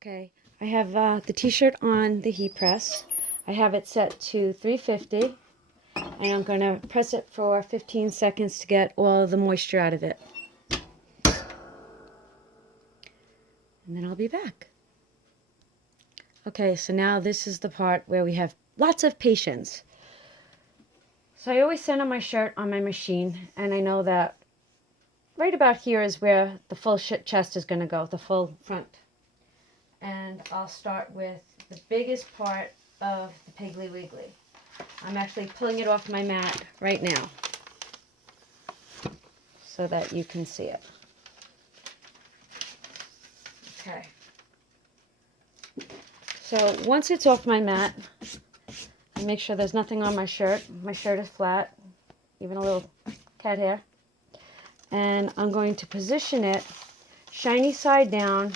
Okay, I have the t-shirt on the heat press. I have it set to 350, and I'm going to press it for 15 seconds to get all the moisture out of it. And then I'll be back. Okay, so now this is the part where we have lots of patience. So I always center my shirt on my machine, and I know that right about here is where the full chest is going to go, the full front. And I'll start with the biggest part of the Piggly Wiggly. I'm actually pulling it off my mat right now so that you can see it. Okay. So once it's off my mat, I make sure there's nothing on my shirt. My shirt is flat, even a little cat hair. And I'm going to position it shiny side down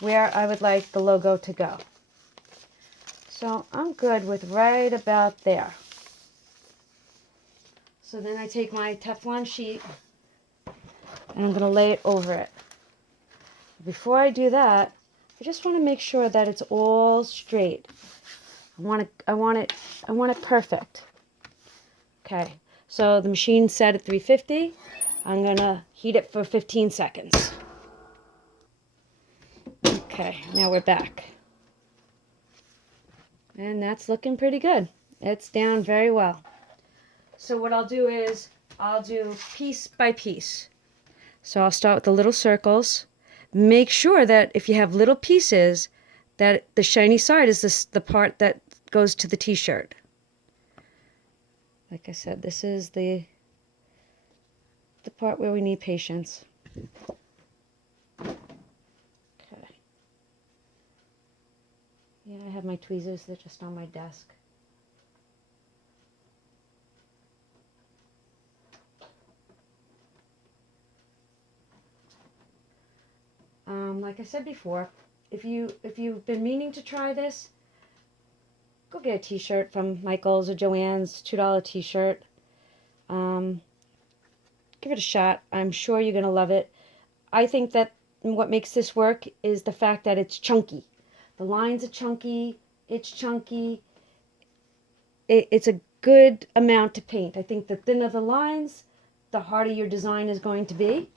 where I would like the logo to go. So I'm good with right about there. So then I take my Teflon sheet and I'm going to lay it over it. Before I do that, I just want to make sure that it's all straight. I want it perfect. Okay, so the machine's set at 350. I'm going to heat it for 15 seconds. Okay, now we're back. And that's looking pretty good. It's down very well. So what I'll do is I'll do piece by piece. So I'll start with the little circles. Make sure that if you have little pieces, that the shiny side is the part that goes to the t-shirt. Like I said, this is the part where we need patience. Okay. Yeah, I have my tweezers. They're just on my desk. Like I said before, if you've been meaning to try this, go get a t-shirt from Michael's or Joann's, $2 t-shirt. Give it a shot. I'm sure you're going to love it. I think that what makes this work is the fact that it's chunky. The lines are chunky. It's chunky. It's a good amount to paint. I think the thinner the lines, the harder your design is going to be.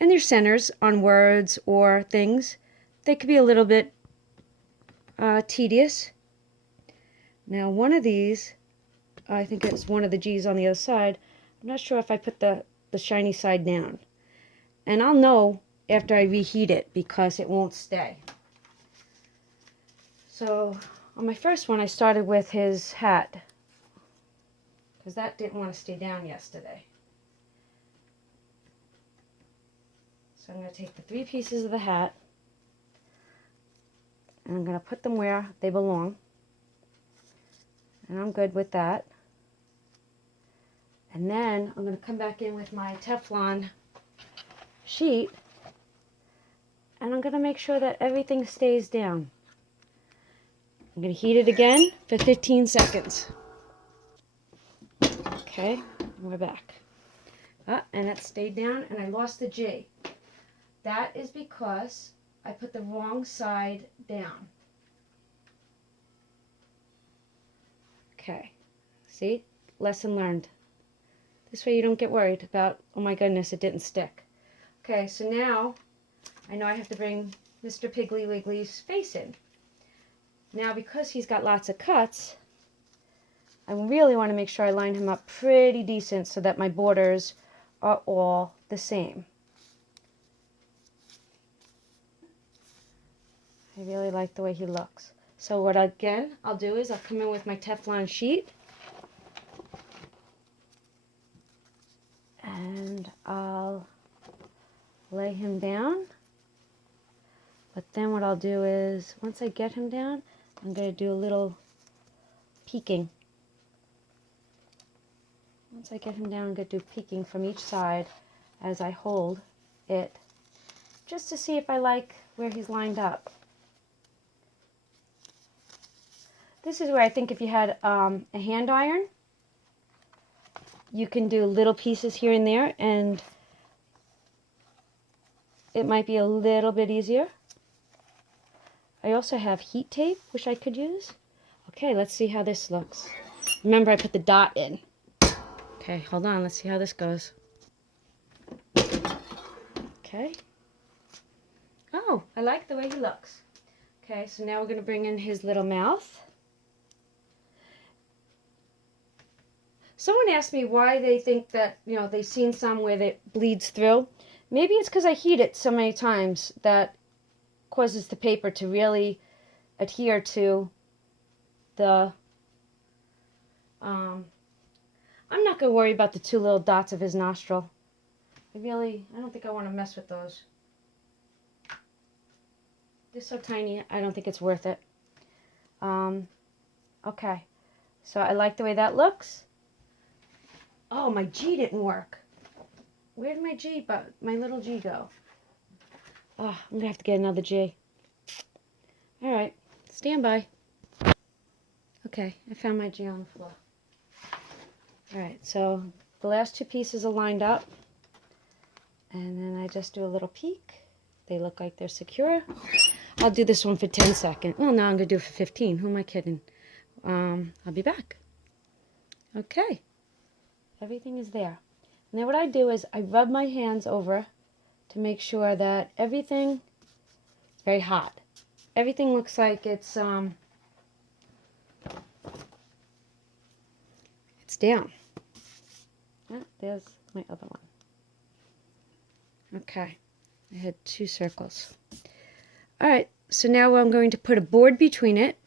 And there's centers on words or things. They could be a little bit tedious. Now one of these, I think it's one of the G's on the other side. I'm not sure if I put the shiny side down. And I'll know after I reheat it because it won't stay. So on my first one I started with his hat because that didn't want to stay down yesterday. So I'm going to take the 3 pieces of the hat and I'm going to put them where they belong. And I'm good with that. And then I'm going to come back in with my Teflon sheet and I'm going to make sure that everything stays down. I'm going to heat it again for 15 seconds. Okay, we're back. And it stayed down and I lost the G. That is because I put the wrong side down. Okay, see? Lesson learned. This way you don't get worried about, oh my goodness, it didn't stick. Okay, so now I know I have to bring Mr. Piggly Wiggly's face in. Now because he's got lots of cuts, I really want to make sure I line him up pretty decent so that my borders are all the same. I really like the way he looks. So what again I'll do is I'll come in with my Teflon sheet and I'll lay him down. But then what I'll do is once I get him down, I'm going to do a little peeking. Once I get him down, I'm going to do peeking from each side as I hold it just to see if I like where he's lined up. This is where I think if you had a hand iron, you can do little pieces here and there and it might be a little bit easier. I also have heat tape, which I could use. Okay, let's see how this looks. Remember, I put the dot in. Okay, hold on. Let's see how this goes. Okay. Oh, I like the way he looks. Okay, so now we're going to bring in his little mouth. Someone asked me why they think that, they've seen some where it bleeds through. Maybe it's because I heat it so many times that causes the paper to really adhere to the... I'm not going to worry about the two little dots of his nostril. I don't think I want to mess with those. They're so tiny, I don't think it's worth it. Okay, so I like the way that looks. Oh, my G didn't work. Where did my little G go? Oh, I'm going to have to get another G. All right, stand by. Okay, I found my G on the floor. All right, so the last two pieces are lined up. And then I just do a little peek. They look like they're secure. I'll do this one for 10 seconds. Well, no, I'm going to do it for 15. Who am I kidding? I'll be back. Okay. Everything is there. And then what I do is I rub my hands over to make sure that everything is very hot. Everything looks like it's down. Oh, there's my other one. Okay. I had two circles. All right. So now I'm going to put a board between it,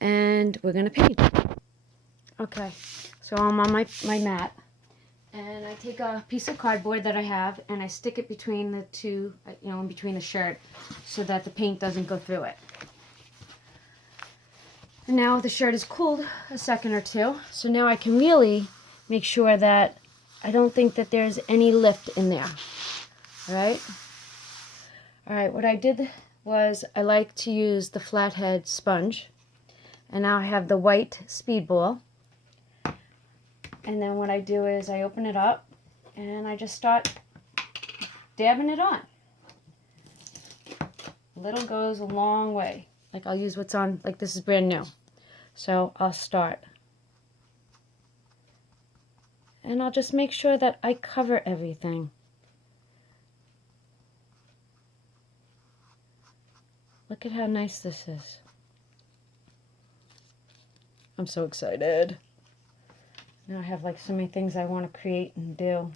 and we're going to paint. Okay. So I'm on my mat, and I take a piece of cardboard that I have, and I stick it between the two, in between the shirt, so that the paint doesn't go through it. And now the shirt is cooled a second or two, so now I can really make sure that I don't think that there's any lift in there. All right? All right, what I did was I like to use the flathead sponge, and now I have the white Speedball. And then what I do is I open it up, and I just start dabbing it on. Little goes a long way. Like I'll use what's on, like this is brand new. So I'll start. And I'll just make sure that I cover everything. Look at how nice this is. I'm so excited. Now I have like so many things I want to create and do.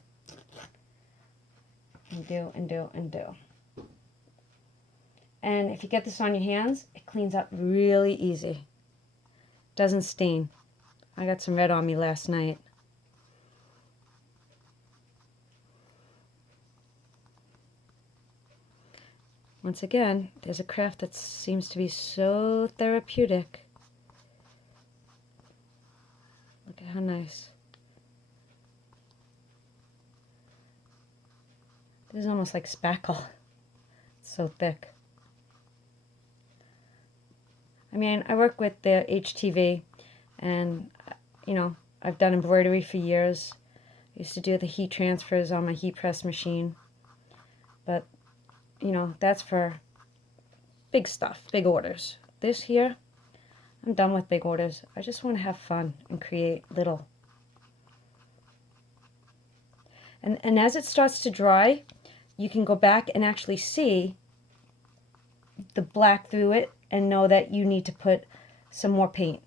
And do and do and do. And if you get this on your hands, it cleans up really easy. Doesn't stain. I got some red on me last night. Once again, there's a craft that seems to be so therapeutic. Look at how nice. This is almost like spackle. It's so thick. I mean, I work with the HTV, and, I've done embroidery for years. I used to do the heat transfers on my heat press machine. But, that's for big stuff, big orders. This here, I'm done with big orders. I just want to have fun and create little. And as it starts to dry, you can go back and actually see the black through it and know that you need to put some more paint.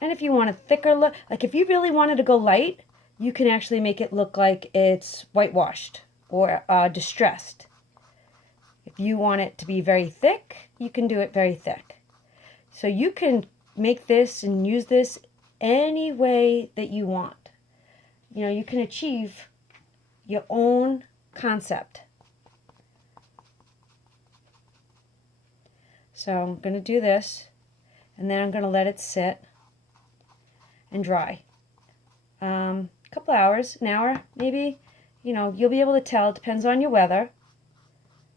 And if you want a thicker look, like if you really wanted to go light, you can actually make it look like it's whitewashed or distressed. If you want it to be very thick, you can do it very thick. So you can make this and use this any way that you want. You can achieve your own concept. So I'm going to do this, and then I'm going to let it sit and dry. A couple hours, an hour maybe. You'll be able to tell. It depends on your weather.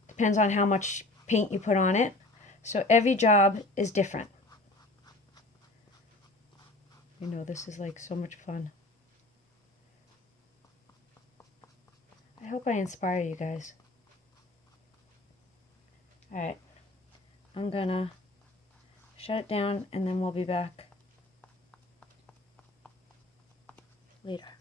Depends on how much paint you put on it. So every job is different. This is like so much fun. I hope I inspire you guys. Alright, I'm gonna shut it down and then we'll be back later.